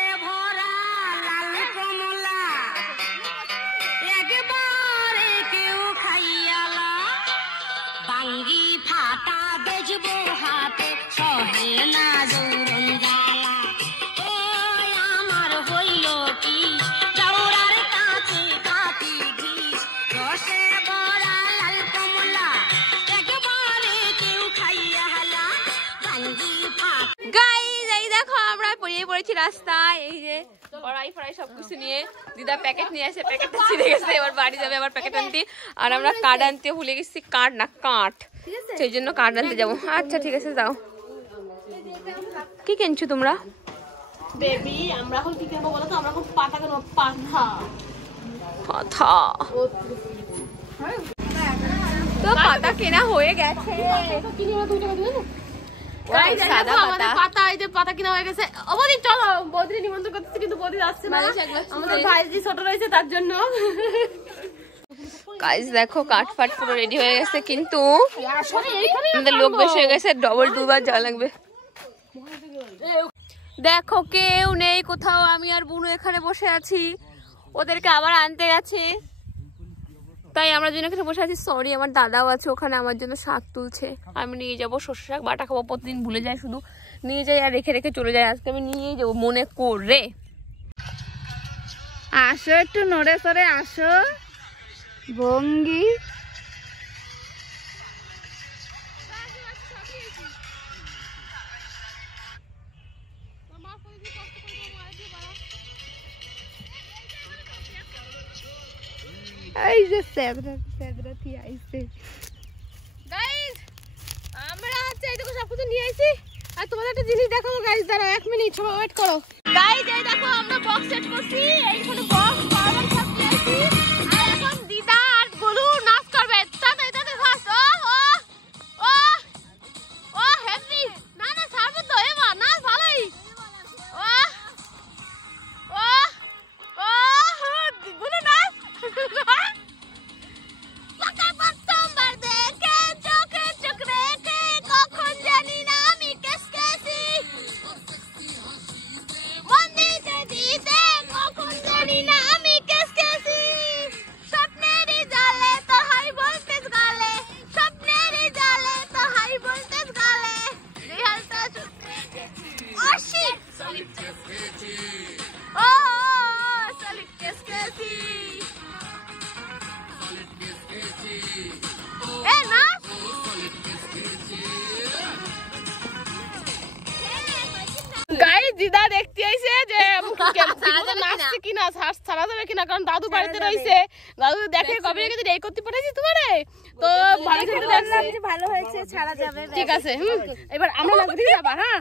রসে ভরা লাল কমলা একবারে কেউ খাইয়ালা বাঙ্গি ফাটা বেজবো হাতে সহে না জৌরন জ্বালা ওই আমার হইল কি জৌরার কাছে কাটি ঘিস রসে ভরা লাল কমলা একবারে কেউ খাইয়ালা বাঙ্গি ফাটা। গাইস এই দেখো আমরা পড়িয়ে পড়েছি রাস্তায়, এই যে কড়াই ফড়াই সবকিছু নিয়ে দিদা প্যাকেট নিয়ে আসে, প্যাকেটটা ছিঁড়ে গেছে, এবার বাড়ি যাবে আবার প্যাকেট আনতে। আর আমরা কাঠ আনতে ভুলে গেছি, কাঠ না কাঠ, সেই জন্য কাঠ আনতে যাবো। আচ্ছা ঠিক আছে যাও। কি কিনছো তোমরা? বেবি আমরা এখন কি কিনবো বলো তো? আমরা এখন পাতা কিনবো, পাতা পাতা। তো পাতা কেনা হয়ে গেছে। পাতা এই যে পাতা কিনা হয়ে গেছে। বৌদি চলো, বৌদি নিমন্ত্রণ করতেছি কিন্তু বৌদি আসছে না, আমাদের ভাইজি ছোট রয়েছে তার জন্য। গাইস দেখো কাঠ ফাট পুরো রেডি হয়ে গেছে, কিন্তু আমাদের লোক বেশি হয়ে গেছে, ডবল দুবার যাওয়া লাগবে। দেখো কেউ নেই কোথাও, আমি আর বুনু এখানে বসে আছি, ওদেরকে আবার আনতে গেছে, তাই আমরা জন্য এখানে বসে আছি। সরি আমার দাদাও আছে ওখানে, আমার জন্য শাক তুলছে। আমি নিয়ে যাবো সর্ষে শাক, বাটা খাবো, প্রতিদিন ভুলে যাই, শুধু নিয়ে যাই আর রেখে রেখে চলে যাই। আজকে আমি নিয়েই যাবো মনে করে। আসো একটু নড়ে সরে আসো ভঙ্গি। এই যে সেদরা থি আইছে। গাইস আমরা হচ্ছে এই দেখো সবকিছু নিয়ে আইছি, আর তোমাদের একটা জিনিস দেখাবো। গাইস দাঁড়াও 1 মিনিট, সবাই ওয়েট করো। গাইস এই দেখো আমরা বক্স সেট করছি, এইখানে বক্স পাওয়ার সব নিয়ে আইছি, আর এখন দিদা আর গোলু নাচ করবে। তাড়াতাড়ি তাড়াতাড়ি ফাস্ট। ও ও হ্যাপি না না ছাড়বো তো, এমা নাচ ভালোই। ও ও ও গোলু নাচ। দিদা দেখতে আইছে যে নাচছে কিনা, ছাড়া যাবে কিনা, কারণ দাদু বাড়িতে রয়েছে। দাদু দেখে কবে রেখে এই করতে পাঠাইছি তোমারে, তো ভালো হয়েছে, ছাড়া যাবে। ঠিক আছে, এবার আমরা নাচবো, ঠিক আছে? হ্যাঁ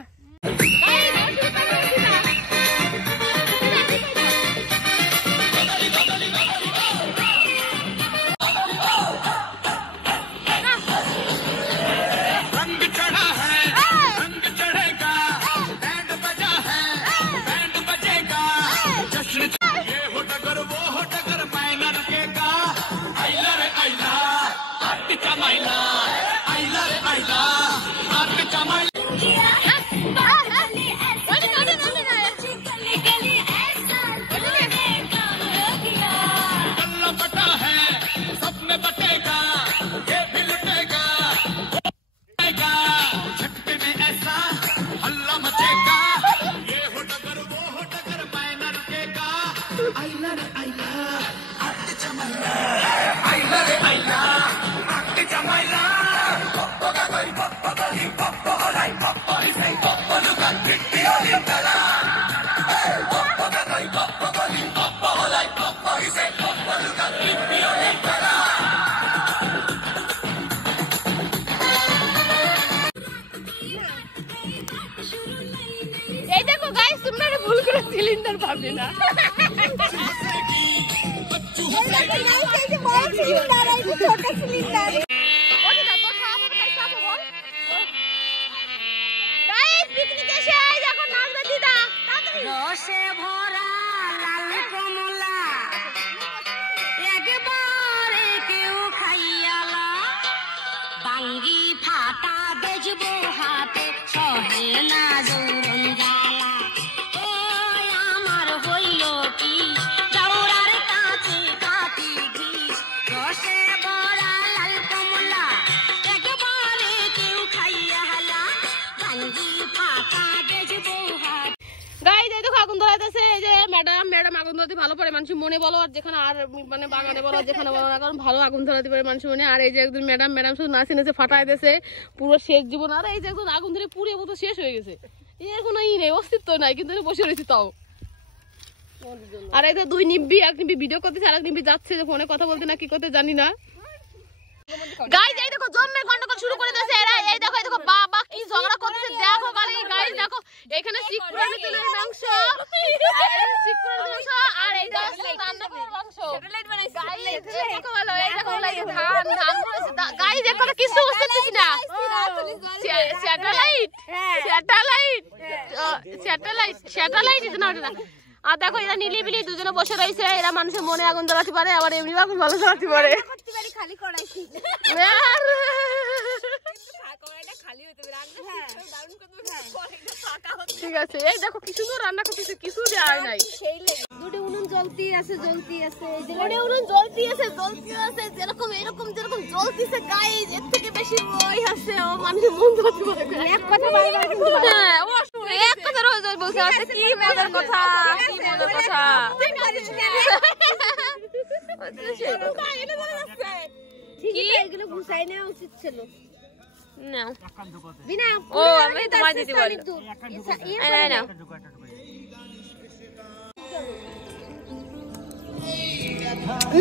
এই দেখো গাইস, তোমরা ভুল করে সিলিন্ডার পাবে না। রসে ভরা লাল কমলা একবারে কেউ খাইয়ালা বাঙ্গি ফাটা বেজবো হাতে সহে না জৌরন জ্বালা ওই এটা আগুন ধরাতে ভালো পারে মানুষ মনে বলো, আর যেখানে আর মানে বাগানে বলো যেখানে বলো না, কারণ ভালো আগুন ধরাতে পারে মানুষ মনে। আর এই যে একজন ম্যাডাম শুধু নাচে নাচে ফাটাই দিয়েছে পুরো শেষ জীবন। আর এই যে একজন আগুন ধরে পুড়ে মতো শেষ হয়ে গেছে, এর কোনো ই নেই, অস্তিত্ব নাই, কিন্তু বসে রয়েছে তাও। আর এই তো দুই নিব্বি, এক নিব্বি ভিডিও করতেছে আর এক নিব্বি যাচ্ছে ফোনে কথা বলতে না কি করতে জানি না। গাইস এই দেখো জম্মের গন্ডগোল শুরু করে দিয়েছে এরা। এই দেখো বাবা কি ঝগড়া করতেছে দেখো। গাইস দেখো এখানে সিকুরের ভিতরে মাংস, আর সিকুরের মাংস, আর এই দেখো রান্না করার মাংস স্যাটেলাইট বানাইছে। গাইস দেখো ভালো, এই দেখো লাগে ধান করেছে। গাইস দেখো কিছু বুঝতেছি না, স্যাটেলাইট এটা না ওটা। আর দেখো এরা নিলিবিলি দুজনে বসে রয়েছে, এরা মানুষের মনে আগুন জ্বালাতে পারে, আবার এমনি আগুন ভালো জ্বালাতে পারে। ঠিক আছে, এই দেখো কি সুন্দর রান্না করতেছে, কিছু দেওয়া নাই। দুটো উনুন জ্বলতি আছে যেরকম এরকম যেরকম জ্বলতিছে গাইস, এর থেকে বেশি ওই আছে ও মানুষের মন জ্বলতে পারে। এক কথা বারবার কিন্তু হ্যাঁ ও এক কথা রোজ বলছে আছে, কি মজার কথা, কি মজার কথা। ঠিক আছে এগুলো গুছাই নেওয়া উচিত ছিল না বিনা। ও আমি তোমার দিদি বল না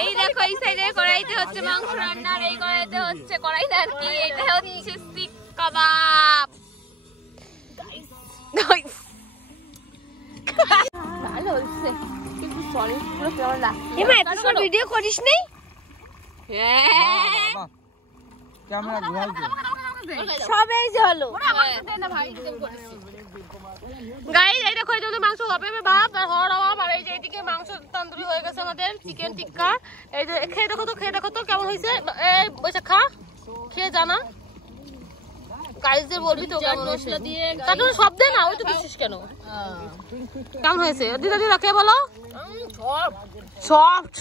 এই দেখো এই সাইডে কড়াইতে হচ্ছে মাংস রান্না, আর এই কড়াইতে হচ্ছে কড়াইতে আর কি এটা হচ্ছে শিক কাবাব। ভালো হচ্ছে কিন্তু সরি পুরো কেমন লাগছে। এমা এত সব ভিডিও করিস নি? হ্যাঁ ক্যামেরা ঘুরাই দে। সবই যে হলো গাইস এই দেখো এই যে মাংস হবে ভাত আর হড় হওয়া, আর এই যে এদিকে মাংস তন্দুরি হয়ে গেছে আমাদের চিকেন টিক্কা। এই যে খেয়ে দেখো তো কেমন হয়েছে, এই বসে খা, খেয়ে জানা। গাইসদের বলবি তো কেমন মশলা দিয়ে কাটুন সব দে না, ওই তো বিশেষ কেন কেমন হয়েছে দিদা কে বলো? সফট